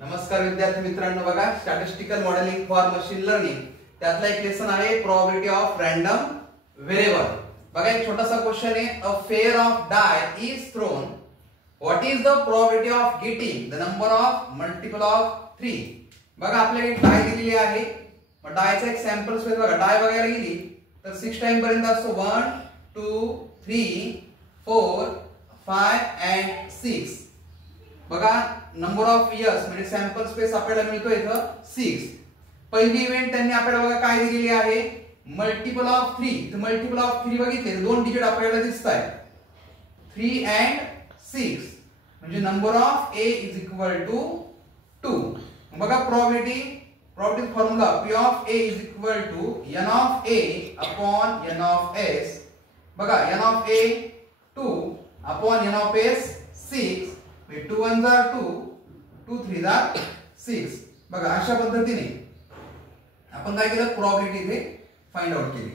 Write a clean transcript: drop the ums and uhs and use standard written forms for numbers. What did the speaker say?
नमस्कार विद्यार्थी मित्रांनो, बघा statistical modelling for machine learning त्यातला एक लेसन आहे प्रोबॅबिलिटी ऑफ रँडम व्हेरिएबल। बघा एक छोटासा क्वेश्चन आहे, a pair of die is thrown, what is the probability of getting the number of multiple of 3। बघा आपल्याला एक डाय दिलेली आहे, मग डायचा एक सॅम्पल स्पेस बघा, डाय बघायला गेली तर 6 टाइम पर्यंत असतो, 1 2 3 4 5 and 6। बघा नंबर ऑफ इयर्स म्हणजे सॅम्पल स्पेस आपल्याला मिळतो इथं 6। पहिली इव्हेंट त्यांनी आपल्याला बघा काय दिलेली आहे, मल्टिपल ऑफ 3। तर मल्टिपल ऑफ 3 बघितले दोन डिजिट आपल्याला दिसतायत, 3 and 6, म्हणजे number of a is equal to 2। बघा probability formula p of a is equal to n of a upon n of s। बघा n of a 2 upon n of s 6, 2 1 जा 2, 2 3 जा 6। बघा अशा पद्धतीने आपण काय केलं, प्रोबॅबिलिटी इथे फाइंड आउट केली।